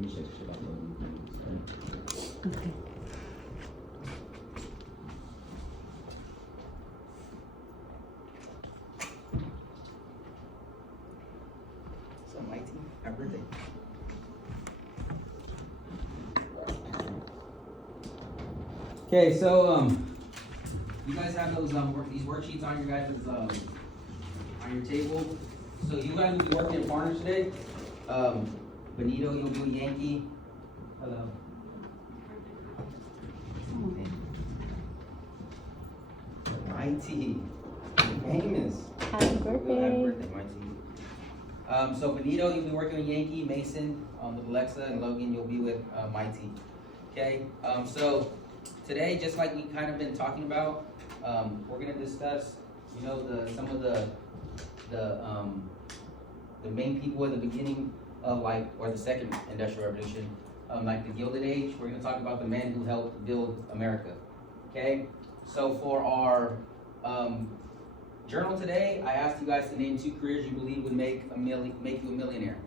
me check the shit out of Okay. So, Mighty, happy birthday. Okay, so you guys have those these worksheets on your guys' on your table. So you guys will be working in Farners today. Benito, you'll do Yankee. Hello. Mighty, famous. Happy birthday. Happy birthday, Mighty. So Benito, you'll be working with Yankee. Mason with Alexa, and Logan, you'll be with Mighty. Okay. So today, just like we kind of been talking about, we're gonna discuss, you know, some of the main people at the beginning of or the second industrial revolution, like the Gilded Age. We're gonna talk about the men who helped build America. Okay. So for our journal today, I asked you guys to name 2 careers you believe would make you a millionaire.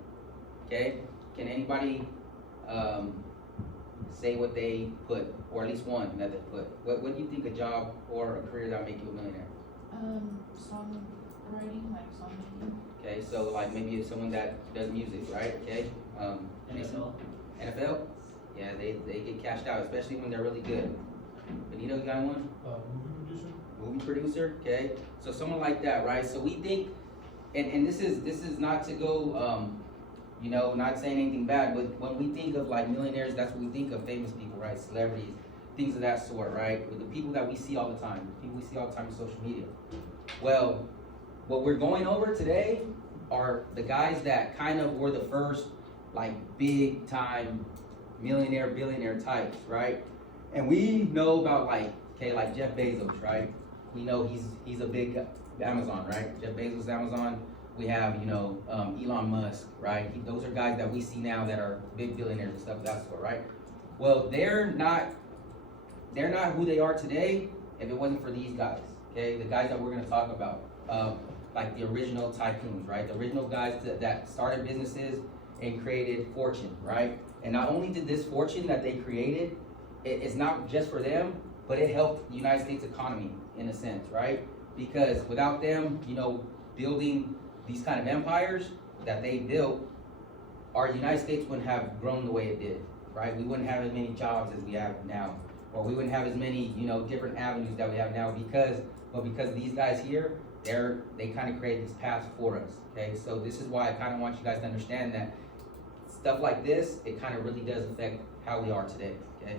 Okay. Can anybody say what they put, or at least one that they put? What do you think a job or a career that would make you a millionaire? Songwriting, like songwriting. Okay, so like maybe it's someone that does music, right? Okay. NFL. NFL? Yeah, they get cashed out, especially when they're really good. Benito, you got one? Movie producer, okay. So someone like that, right? So we think, and this is not to go, you know, not saying anything bad, but when we think of like millionaires, that's what we think of, famous people, right? Celebrities, things of that sort, right? With the people that we see all the time, the people we see all the time on social media. Well, what we're going over today are the guys that kind of were the first like big time millionaire, billionaire types, right? And we know about like Jeff Bezos, right? We know he's a big Amazon, right? Jeff Bezos, Amazon. We have, you know, Elon Musk, right? Those are guys that we see now that are big billionaires and stuff of that sort, right? Well, they're not who they are today if it wasn't for these guys, okay? The guys that we're gonna talk about, like the original tycoons, right? The original guys that started businesses and created fortune, right? And not only did this fortune that they created, it's not just for them, but it helped the United States economy in a sense, right? Because without them, you know, building these kind of empires that they built, our United States wouldn't have grown the way it did, right? We wouldn't have as many jobs as we have now, or we wouldn't have as many, you know, different avenues that we have now because of these guys here, they kind of created this path for us, okay? So this is why I kind of want you guys to understand that stuff like this, it kind of really does affect how we are today, okay?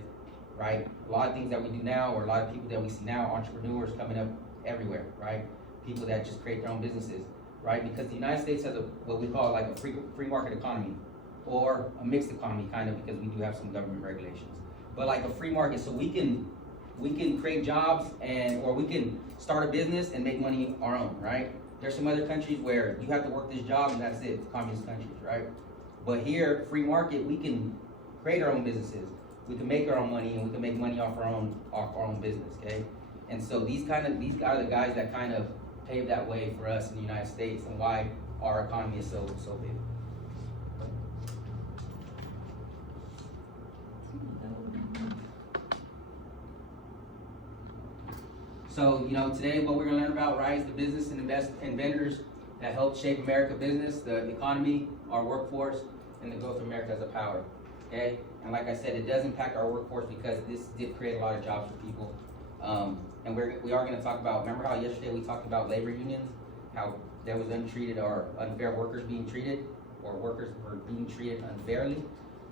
Right? A lot of things that we do now, or a lot of people that we see now, entrepreneurs coming up everywhere, right? People that just create their own businesses, right? Because the United States has what we call like a free market economy, or a mixed economy kind of, because we do have some government regulations. But like a free market, so we can create jobs or we can start a business and make money our own, right? There's some other countries where you have to work this job and that's it, communist countries, right? But here, free market, we can create our own businesses. We can make our own money, and we can make money off our own business, okay? And so these are the guys that kind of paved that way for us in the United States, and why our economy is so big. So, you know, today what we're gonna learn about, right, is the business and inventors that helped shape America business, the economy, our workforce, and the growth of America as a power, okay? And like I said, it does impact our workforce because this did create a lot of jobs for people. And we are gonna talk about, remember how yesterday we talked about labor unions, how there was untreated or unfair workers being treated, or workers were being treated unfairly?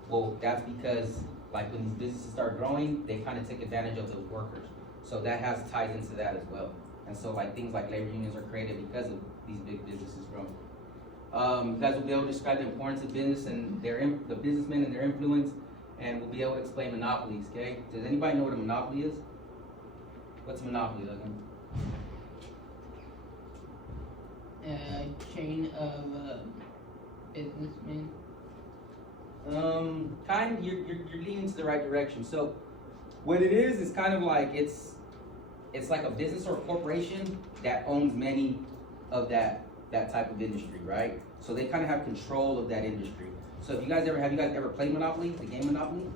Well, that's because like when these businesses start growing, they kind of take advantage of those workers. So that ties into that as well. And so like things like labor unions are created because of these big businesses growing. You guys will be able to describe the importance of business and the businessmen and their influence, and we'll be able to explain monopolies, okay? Does anybody know what a monopoly is? What's a monopoly, Logan? A chain of businessmen. You're leaning to the right direction. So what it is kind of like it's like a business or a corporation that owns many of that that type of industry, right? So they kind of have control of that industry. So if you guys ever played Monopoly, the game Monopoly?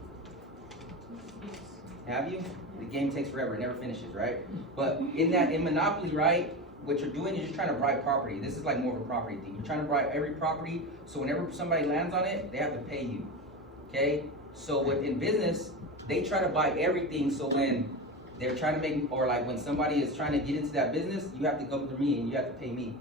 Have you? The game takes forever, it never finishes, right? But in Monopoly, right, what you're doing is just trying to buy property. This is like more of a property thing. You're trying to buy every property, so whenever somebody lands on it, they have to pay you, okay? So in business, they try to buy everything, so when they're trying to make, or like when somebody is trying to get into that business, you have to go through me and you have to pay me,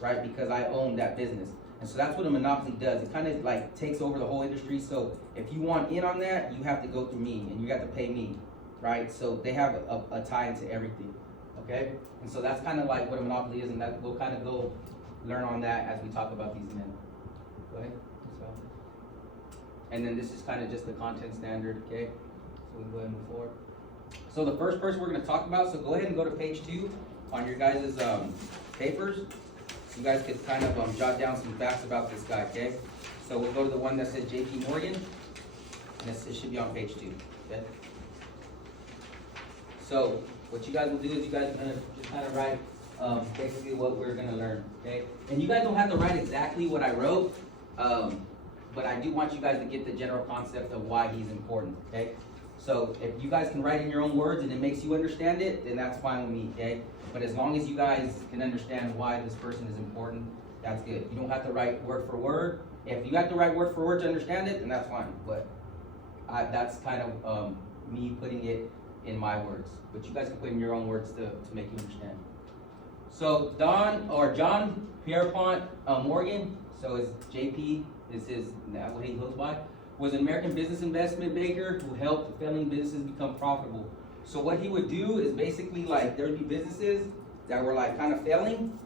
right? Because I own that business. And so that's what a monopoly does. It kind of like takes over the whole industry. So if you want in on that, you have to go through me and you have to pay me, right? So they have a tie into everything, okay? And so that's kind of like what a monopoly is, and that we'll kind of go learn on that as we talk about these men. Go ahead. So, and then this is kind of just the content standard, okay? So we can go ahead and move forward. So the first person we're going to talk about, so go ahead and go to page 2 on your guys' papers. You guys could kind of jot down some facts about this guy, okay? So we'll go to the one that says J.P. Morgan, and it should be on page 2, okay? So what you guys will do is you guys are going to just kind of write basically what we're going to learn, okay? And you guys don't have to write exactly what I wrote, but I do want you guys to get the general concept of why he's important, okay? So if you guys can write in your own words and it makes you understand it, then that's fine with me, okay? But as long as you guys can understand why this person is important, that's good. You don't have to write word for word. If you have to write word for word to understand it, then that's fine. But that's kind of me putting it in my words. But you guys can put in your own words to make you understand. So John Pierpont Morgan, so it's JP, this is what he goes by, was an American business investment banker who helped failing businesses become profitable. So what he would do is basically like there would be businesses that were like kind of failing,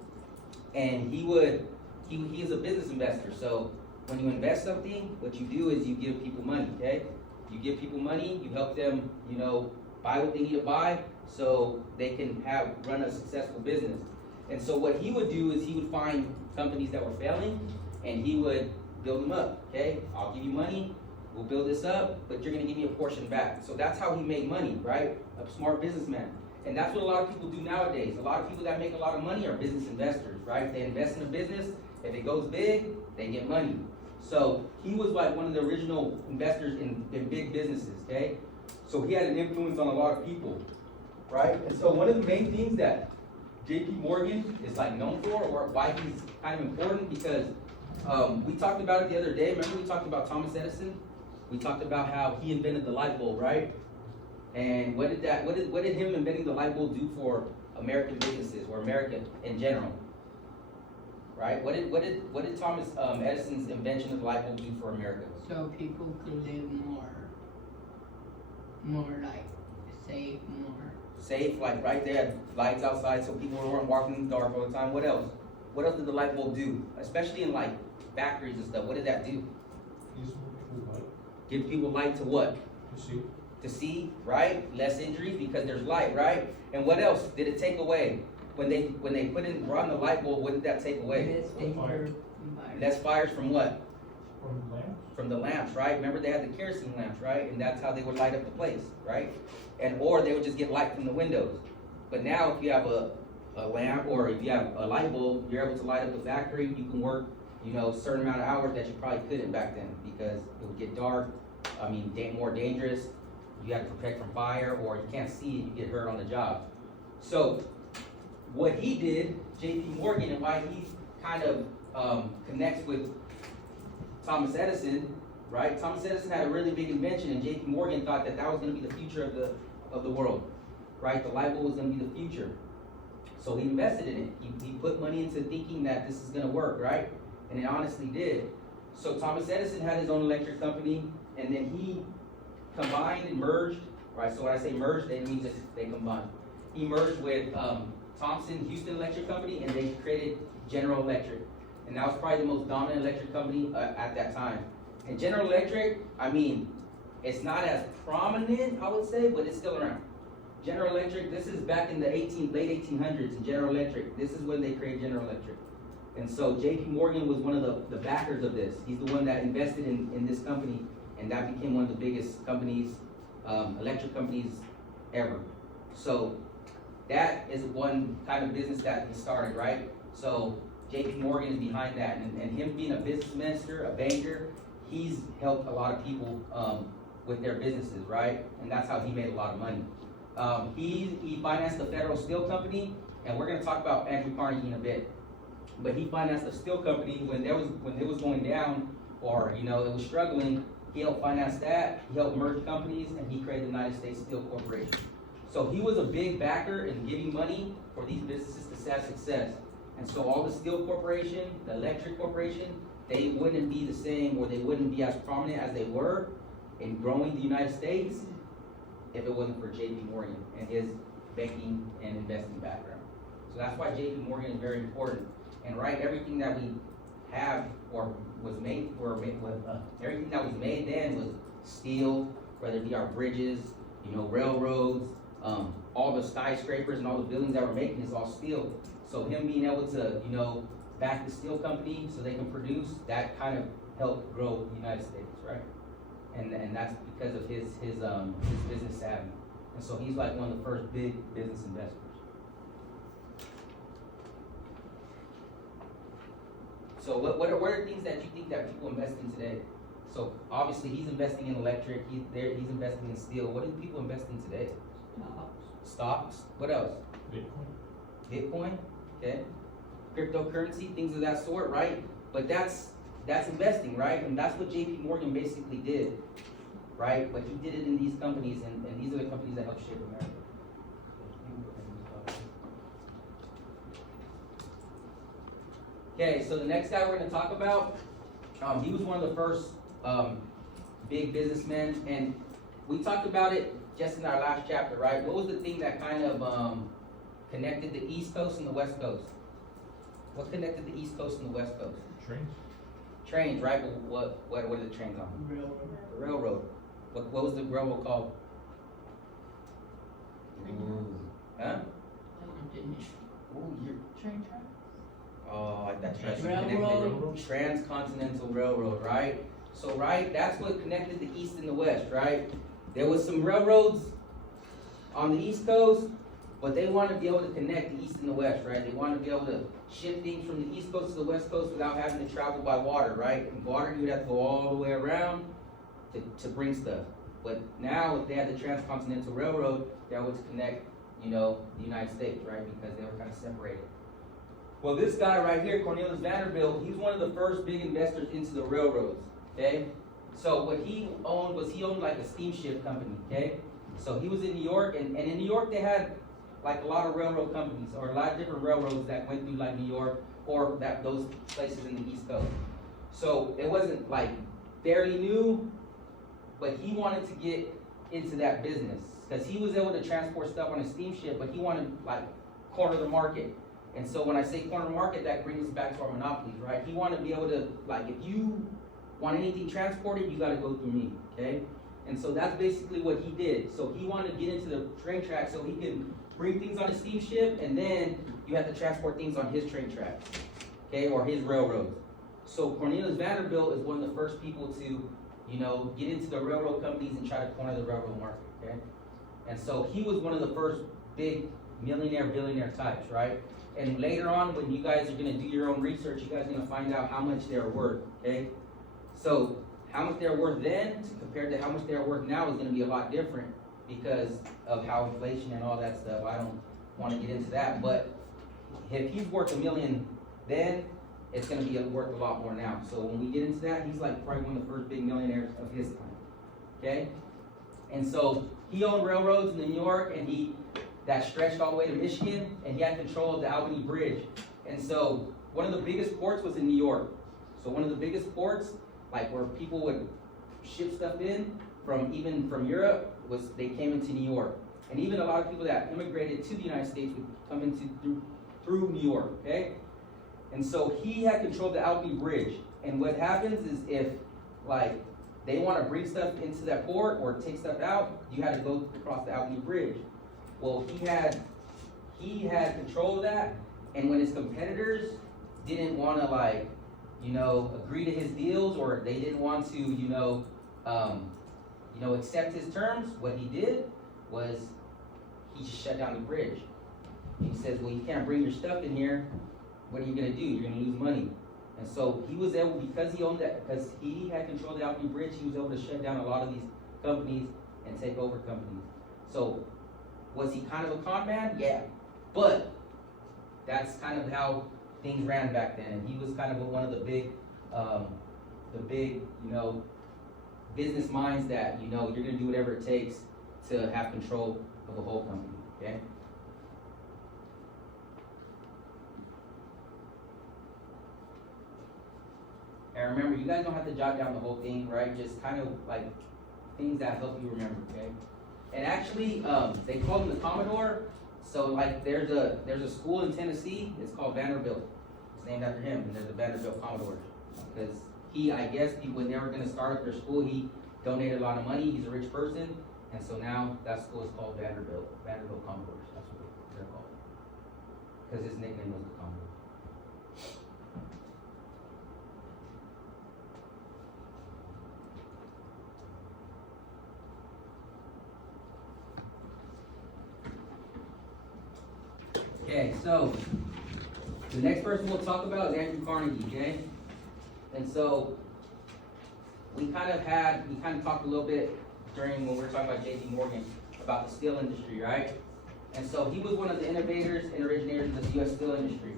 and he is a business investor. So when you invest something, what you do is you give people money, okay? You give people money, you help them, buy what they need to buy so they can run a successful business. And so what he would do is he would find companies that were failing and he would build them up, okay? I'll give you money, we'll build this up, but you're gonna give me a portion back. So that's how he made money, right? A smart businessman. And that's what a lot of people do nowadays. A lot of people that make a lot of money are business investors, right? They invest in a business, if it goes big, they get money. So he was like one of the original investors in big businesses, okay? So he had an influence on a lot of people, right? And so one of the main things that J.P. Morgan is like known for, or why he's kind of important, because we talked about it the other day. Remember we talked about Thomas Edison? We talked about how he invented the light bulb, right? And what did him inventing the light bulb do for American businesses or America in general? Right? What did Thomas Edison's invention of the light bulb do for America? So people could live more like safe, more. Safe, like right there, lights outside so people weren't walking in the dark all the time. What else? What else did the light bulb do? Especially in like factories and stuff. What did that do? Give people light to what? To see. To see, right? Less injuries because there's light, right? And what else did it take away? When they run the light bulb, what did that take away? Less fires from what? From the lamps. From the lamps, right? Remember they had the kerosene lamps, right? And that's how they would light up the place, right? Or they would just get light from the windows. But now if you have a lamp or if you have a light bulb, you're able to light up the factory. You can work, a certain amount of hours that you probably couldn't back then because it would get dark. I mean, more dangerous. You have to protect from fire, or you can't see it, you get hurt on the job. So what he did, J.P. Morgan, and why he kind of connects with Thomas Edison, right? Thomas Edison had a really big invention, and J.P. Morgan thought that was going to be the future of the world, right? The light bulb was going to be the future. So he invested in it. He put money into thinking that this is going to work, right? And it honestly did. So Thomas Edison had his own electric company, and then he combined and merged, right? So when I say merged, that means that they combined. He merged with Thomson Houston Electric Company, and they created General Electric. And that was probably the most dominant electric company at that time. And General Electric, I mean, it's not as prominent, I would say, but it's still around. General Electric, this is back in the late 1800s in General Electric. This is when they created General Electric. And so J.P. Morgan was one of the backers of this. He's the one that invested in this company, and that became one of the biggest companies, electric companies ever. So that is one kind of business that he started, right? So JP Morgan is behind that, and him being a business minister, a banker, he's helped a lot of people with their businesses, right? And that's how he made a lot of money. He financed the Federal Steel Company, and we're going to talk about Andrew Carnegie in a bit. But he financed the steel company when it was going down, or it was struggling. He helped finance that. He helped merge companies, and he created the United States Steel Corporation. So he was a big backer in giving money for these businesses to have success. And so all the steel corporation, the electric corporation, they wouldn't be the same, or they wouldn't be as prominent as they were in growing the United States if it wasn't for JP Morgan and his banking and investing background. So that's why JP Morgan is very important. And everything that we have everything that was made then was steel, whether it be our bridges, railroads, all the skyscrapers and all the buildings that we're making is all steel. So him being able to, back the steel company so they can produce, that kind of helped grow the United States, right? And that's because of his business savvy. And so he's like one of the first big business investors. So what are things that you think that people invest in today? So obviously he's investing in electric, he's investing in steel. What do people invest in today? Stocks. What else? Bitcoin, okay. Cryptocurrency, things of that sort, right? But that's investing, right? And that's what JP Morgan basically did, right? But he did it in these companies, and these are the companies that help shape America. Okay, so the next guy we're going to talk about, he was one of the first big businessmen, and we talked about it just in our last chapter, right? What was the thing that kind of connected the East Coast and the West Coast? What connected the East Coast and the West Coast? Trains, right? But what are the trains on? Railroad. The railroad. What was the railroad called? Huh? Ooh, Train track? Oh, that's right. Railroad. Transcontinental Railroad, right? So, right, that's what connected the East and the West, right? There was some railroads on the East Coast, but they wanted to be able to connect the East and the West, right? They wanted to be able to ship things from the East Coast to the West Coast without having to travel by water, right? And water, you would have to go all the way around to bring stuff. But now, if they had the Transcontinental Railroad, they're able to connect, the United States, right? Because they were kind of separated. Well, this guy right here, Cornelius Vanderbilt, he's one of the first big investors into the railroads, okay? So what he owned like a steamship company, okay? So he was in New York, and in New York they had like a lot of railroad companies, or a lot of different railroads that went through like New York, or those places in the East Coast. So it wasn't like fairly new, but he wanted to get into that business, because he was able to transport stuff on a steamship, but he wanted like corner the market. And so when I say corner market, that brings us back to our monopolies, right? He wanted to be able to, like, if you want anything transported, you got to go through me, okay? And so that's basically what he did. So he wanted to get into the train track so he could bring things on a steamship, and then you have to transport things on his train tracks, okay, or his railroads. So Cornelius Vanderbilt is one of the first people to, get into the railroad companies and try to corner the railroad market, okay? And so he was one of the first big millionaire, billionaire types, right? And later on, when you guys are going to do your own research, you guys are going to find out how much they're worth, okay? So how much they're worth then compared to how much they're worth now is going to be a lot different because of how inflation and all that stuff. I don't want to get into that, but if he's worth $1 million then, it's going to be worth a lot more now. So when we get into that, he's like probably one of the first big millionaires of his time, okay? And so he owned railroads in New York, and that stretched all the way to Michigan, and he had control of the Albany Bridge. And so one of the biggest ports was in New York. So one of the biggest ports, like where people would ship stuff in even from Europe, they came into New York. And even a lot of people that immigrated to the United States would come through New York, okay? And so he had control of the Albany Bridge. And what happens is if they want to bring stuff into that port or take stuff out, you had to go across the Albany Bridge. Well, he had control of that, and when his competitors didn't want to agree to his deals, or they didn't want to accept his terms, what he did was he just shut down the bridge. He says, well, you can't bring your stuff in here, what are you gonna do? You're gonna lose money. And so he was able, because he owned that, because he had control of the Albany Bridge, he was able to shut down a lot of these companies and take over companies. So was he kind of a con man? Yeah. But that's kind of how things ran back then. And he was kind of one of the big, business minds that, you're gonna do whatever it takes to have control of a whole company, okay? And remember, you guys don't have to jot down the whole thing, right? Just kind of like things that help you remember, okay? And actually, they call him the Commodore. So like there's a school in Tennessee, it's called Vanderbilt. It's named after him, and there's a Vanderbilt Commodore. Because when they were gonna start up their school, he donated a lot of money, he's a rich person, and so now that school is called Vanderbilt Commodores, that's what they're called. Because his nickname was the Commodore. Okay, so the next person we'll talk about is Andrew Carnegie, okay? And so we kind of talked a little bit during when we were talking about J.P. Morgan about the steel industry, right? And so he was one of the innovators and originators of the U.S. steel industry.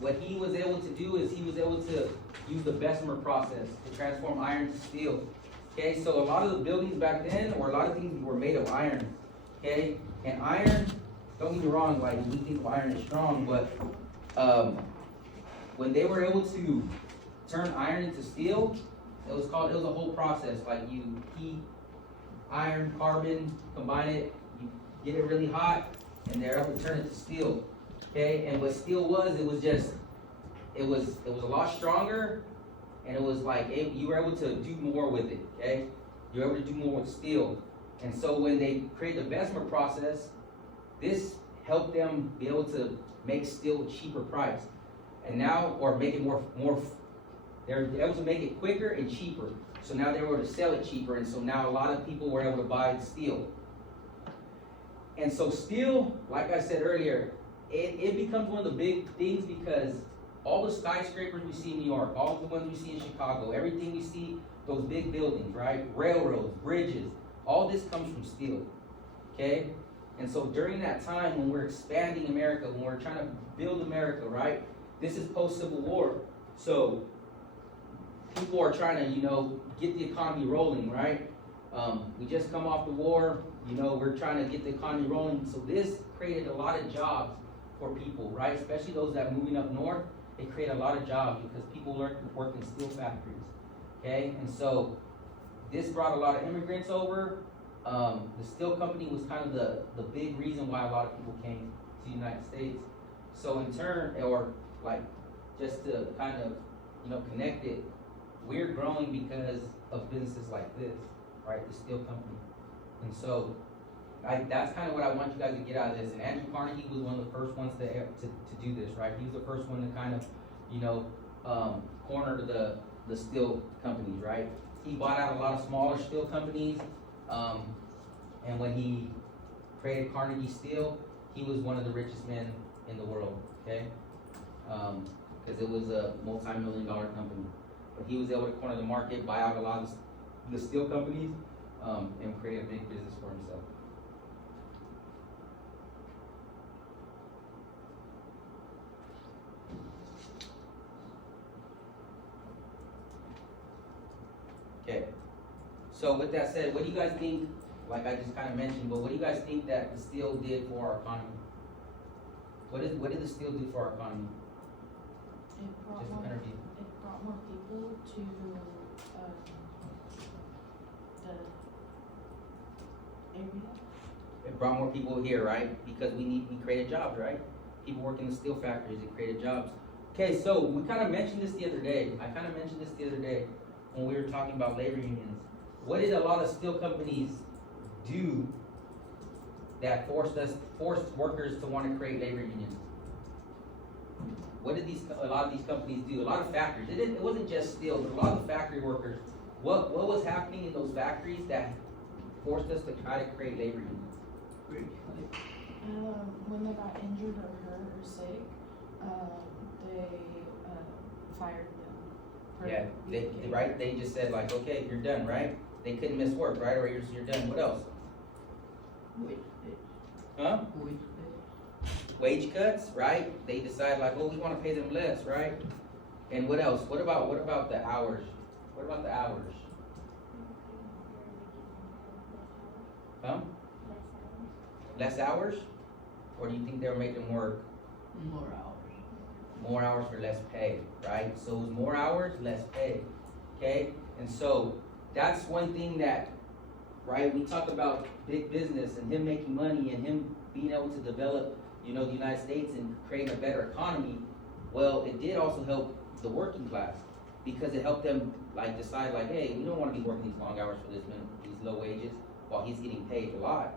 What he was able to do is he was able to use the Bessemer process to transform iron to steel. Okay, so a lot of the buildings back then, or a lot of things were made of iron. Okay, and iron, don't get me wrong, like we think of iron is strong, but when they were able to turn iron into steel, it was a whole process. Like you heat iron, carbon, combine it, you get it really hot, and they're able to turn it to steel. Okay, and what steel was, it was a lot stronger, and it was like you were able to do more with it. Okay, you were able to do more with steel, and so when they created the Bessemer process, this helped them be able to make steel cheaper price, and now or make it more. They're able to make it quicker and cheaper. So now they were able to sell it cheaper, and so now a lot of people were able to buy steel. And so steel, like I said earlier, it becomes one of the big things because all the skyscrapers we see in New York, all the ones we see in Chicago, everything we see, those big buildings, right? Railroads, bridges, all this comes from steel, okay? And so during that time when we're expanding America, when we're trying to build America, right? This is post-Civil War. So people are trying to, get the economy rolling, right? We just come off the war, we're trying to get the economy rolling. So this created a lot of jobs for people, right? Especially those that are moving up north. It created a lot of jobs because people learned to work in steel factories, okay? And so this brought a lot of immigrants over. The steel company was kind of the big reason why a lot of people came to the United States. So in turn, or like just to kind of, connect it, we're growing because of businesses like this, right? The steel company. And so that's kind of what I want you guys to get out of this. And Andrew Carnegie was one of the first ones to do this, right? He was the first one to kind of, corner the steel companies, right? He bought out a lot of smaller steel companies. And when he created Carnegie Steel, he was one of the richest men in the world, okay? Because it was a multi-million-dollar company. But he was able to corner the market, buy out a lot of the steel companies, and create a big business for himself. Okay, so with that said, what do you guys think, like I just kind of mentioned, but what do you guys think that the steel did for our economy? What did the steel do for our economy? It brought more people to the area. It brought more people here, right? Because we created jobs, right? People work in the steel factories, it created jobs. Okay, so we kind of mentioned this the other day. I kind of mentioned this the other day when we were talking about labor unions. What did a lot of steel companies do that forced workers to want to create labor unions? What did a lot of these companies do? A lot of factories. It wasn't just steel, but a lot of factory workers. What was happening in those factories that forced us to try to create labor unions? When they got injured or hurt or sick, they, fired them. for Yeah, they, being right, they just said like, okay, you're done, right? They couldn't miss work, right, or you're done, what else? Which bit? Huh? Which bit? Wage cuts, right? They decide like, oh, we wanna pay them less, right? And what else? What about the hours? What about the hours? Huh? Less hours? Or do you think they were making work More hours. more hours for less pay, right? So it was more hours, less pay, okay? And so that's one thing that, right, we talk about big business and him making money and him being able to develop, you know, the United States and create a better economy. Well, it did also help the working class because it helped them like decide like, hey, we don't want to be working these long hours for these low wages while he's getting paid a lot.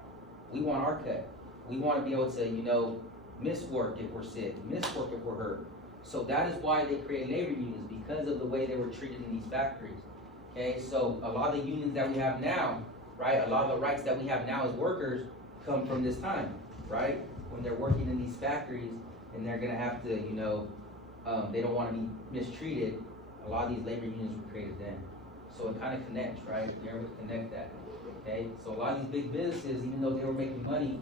We want our cut. We want to be able to, you know, miss work if we're sick, miss work if we're hurt. So that is why they created labor unions, because of the way they were treated in these factories. Okay, so a lot of the unions that we have now, right, a lot of the rights that we have now as workers come from this time, right? When they're working in these factories and they're gonna have to, you know, they don't wanna be mistreated. A lot of these labor unions were created then. So it kind of connects, right? You're able to connect that, okay? So a lot of these big businesses, even though they were making money,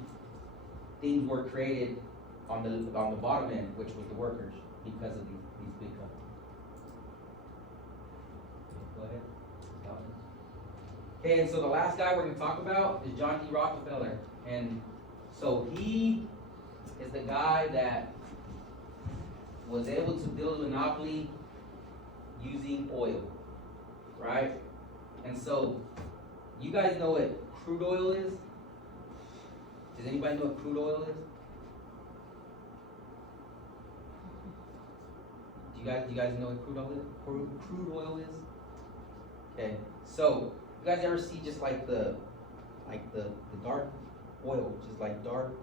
things were created on the bottom end, which was the workers, because of these big companies. Go ahead. Okay, and so the last guy we're gonna talk about is John D. Rockefeller. And so he is the guy that was able to build a monopoly using oil, right? And so, you guys know what crude oil is? Does anybody know what crude oil is? Do you guys know what crude oil is? Crude oil is? Okay, so you guys ever see just like the dark oil, just like dark,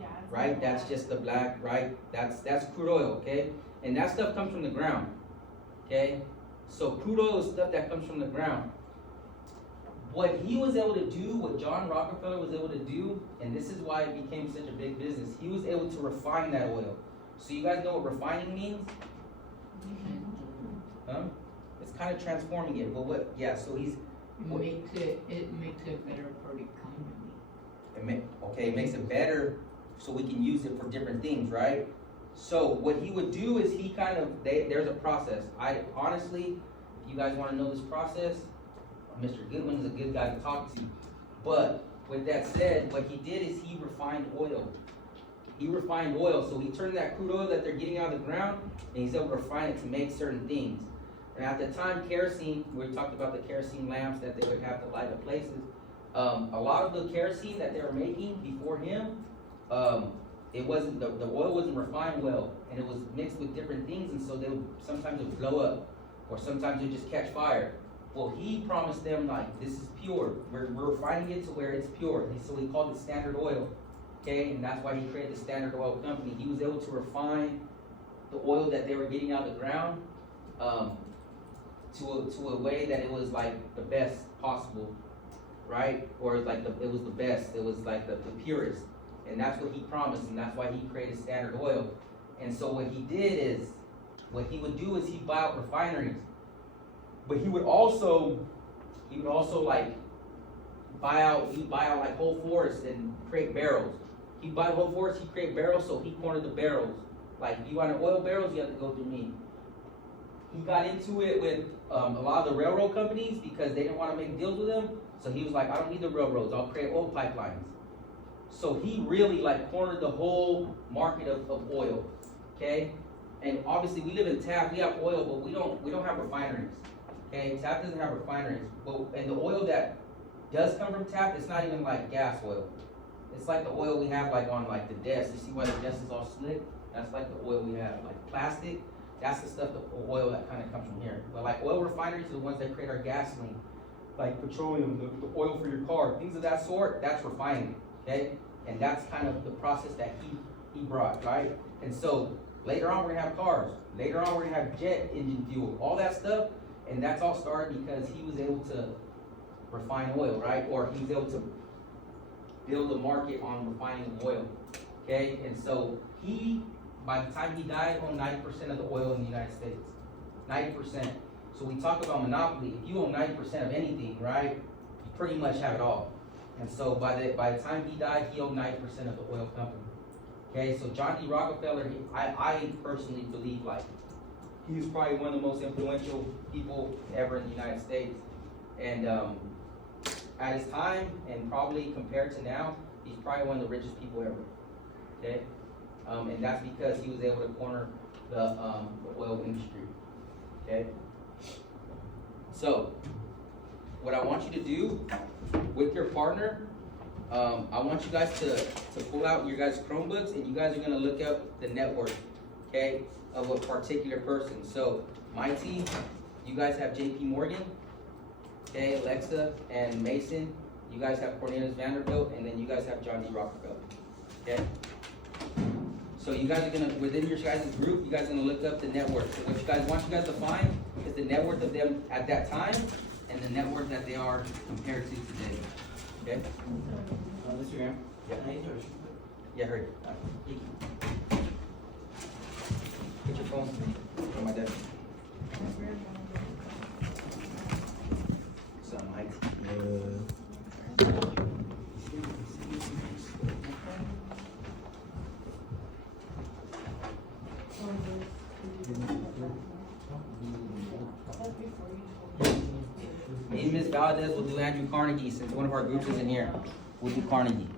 Yeah. right? That's just the black, right? That's crude oil, okay? And that stuff comes from the ground, okay? So crude oil is stuff that comes from the ground. What he was able to do, what John Rockefeller was able to do, and this is why it became such a big business, he was able to refine that oil. So you guys know what refining means? Huh? It's kind of transforming it, but what, yeah, so he's, It makes it better for the economy. it makes it better so we can use it for different things, right? So what he would do is he kind of, there's a process. I honestly, if you guys want to know this process, Mr. Goodwin is a good guy to talk to. But with that said, what he did is he refined oil. He refined oil, so he turned that crude oil that they're getting out of the ground, and he's able to refine it to make certain things. And at the time, kerosene, we talked about the kerosene lamps that they would have to light up places. A lot of the kerosene that they were making before him, it wasn't, the oil wasn't refined well, and it was mixed with different things, and so sometimes it would blow up, or sometimes it would just catch fire. Well, he promised them, like, this is pure. We're refining it to where it's pure. And so he called it Standard Oil, okay? And that's why he created the Standard Oil Company. He was able to refine the oil that they were getting out of the ground to a way that it was like the best possible, right? Or like it was the best. It was like the purest. And that's what he promised, and that's why he created Standard Oil. And so what he did is, what he would do is he'd buy out refineries. But he would also like buy out like whole forests and create barrels. He'd buy whole forests, he'd create barrels, so he cornered the barrels. Like, if you want oil barrels, you have to go through me. He got into it with a lot of the railroad companies because they didn't want to make deals with him. So he was like, I don't need the railroads, I'll create oil pipelines. So he really like cornered the whole market of oil, okay? And obviously we live in Taft, we have oil, but we don't have refineries, okay? Taft doesn't have refineries, and the oil that does come from Taft, it's not even like gas oil. It's like the oil we have like on like the desk. You see why the desk is all slick? That's like the oil we have, like plastic. That's the stuff, the oil that kind of comes from here. But like oil refineries are the ones that create our gasoline, like petroleum, the oil for your car, things of that sort. That's refining, okay? And that's kind of the process that he brought, right? And so later on we're gonna have cars. Later on we're gonna have jet engine fuel, all that stuff. And that's all started because he was able to refine oil, right? Or he was able to build a market on refining oil, okay? And so he by the time he died, owned 90% of the oil in the United States. 90%. So we talk about monopoly. If you own 90% of anything, right, you pretty much have it all. And so by the time he died, he owned 90% of the oil company. Okay, so John D. Rockefeller, I personally believe like he was probably one of the most influential people ever in the United States. And at his time, and probably compared to now, he's probably one of the richest people ever. Okay, and that's because he was able to corner the oil industry. Okay, so what I want you to do with your partner, I want you guys to pull out your guys' Chromebooks, and you guys are gonna look up the network, okay, of a particular person. So my team, you guys have JP Morgan, okay, Alexa and Mason. You guys have Cornelius Vanderbilt, and then you guys have John D. Rockefeller, okay? So you guys are gonna, within your guys' group, you guys are gonna look up the network. So what you guys want you guys to find is the net worth of them at that time and the net worth that they are compared to today, okay? Mr. Graham? Yeah. Can I use yours? Yeah, heard. Put your phone on my desk. So, Mike. Me and Ms. Valdez will do Andrew Carnegie since one of our groups isn't here. We'll do Carnegie.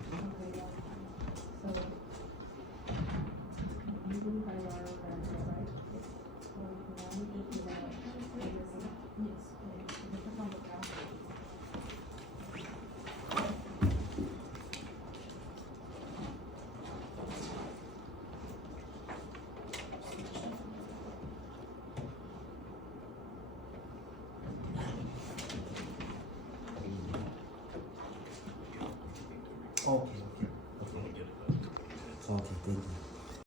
Okay, thank you.